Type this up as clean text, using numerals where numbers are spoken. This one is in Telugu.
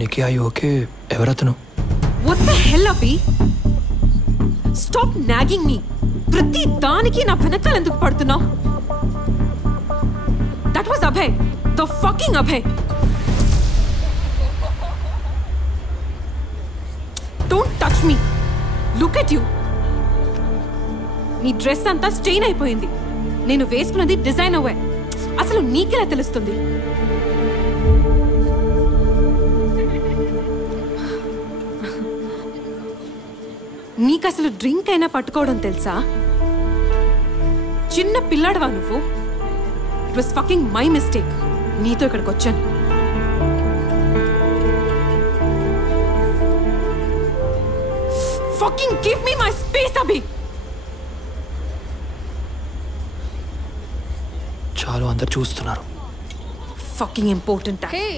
Nikki, are you okay? ఎవరతను? What the hell, Abhi? Stop nagging me. ప్రతి దానికి నా వెనకాల ఎందుకు పడుతున్నావు? That was Abhay. The fucking Abhay. Don't touch me. Look at you. నీ డ్రెస్ అంతా స్టెయిన్ అయిపోయింది. నేను వేసుకున్నది డిజైనర్ వేర్. అసలు నీకెలా తెలుస్తుంది? నీకు అసలు డ్రింక్ అయినా పట్టుకోవడం తెలుసా? చిన్న పిల్లాడవా నువ్వు? It was fucking my mistake. నీతో ఇక్కడికి వచ్చాను. Fucking give me my space అభి. చాలు, అందరు చూస్తున్నారు. Fucking important. Hey.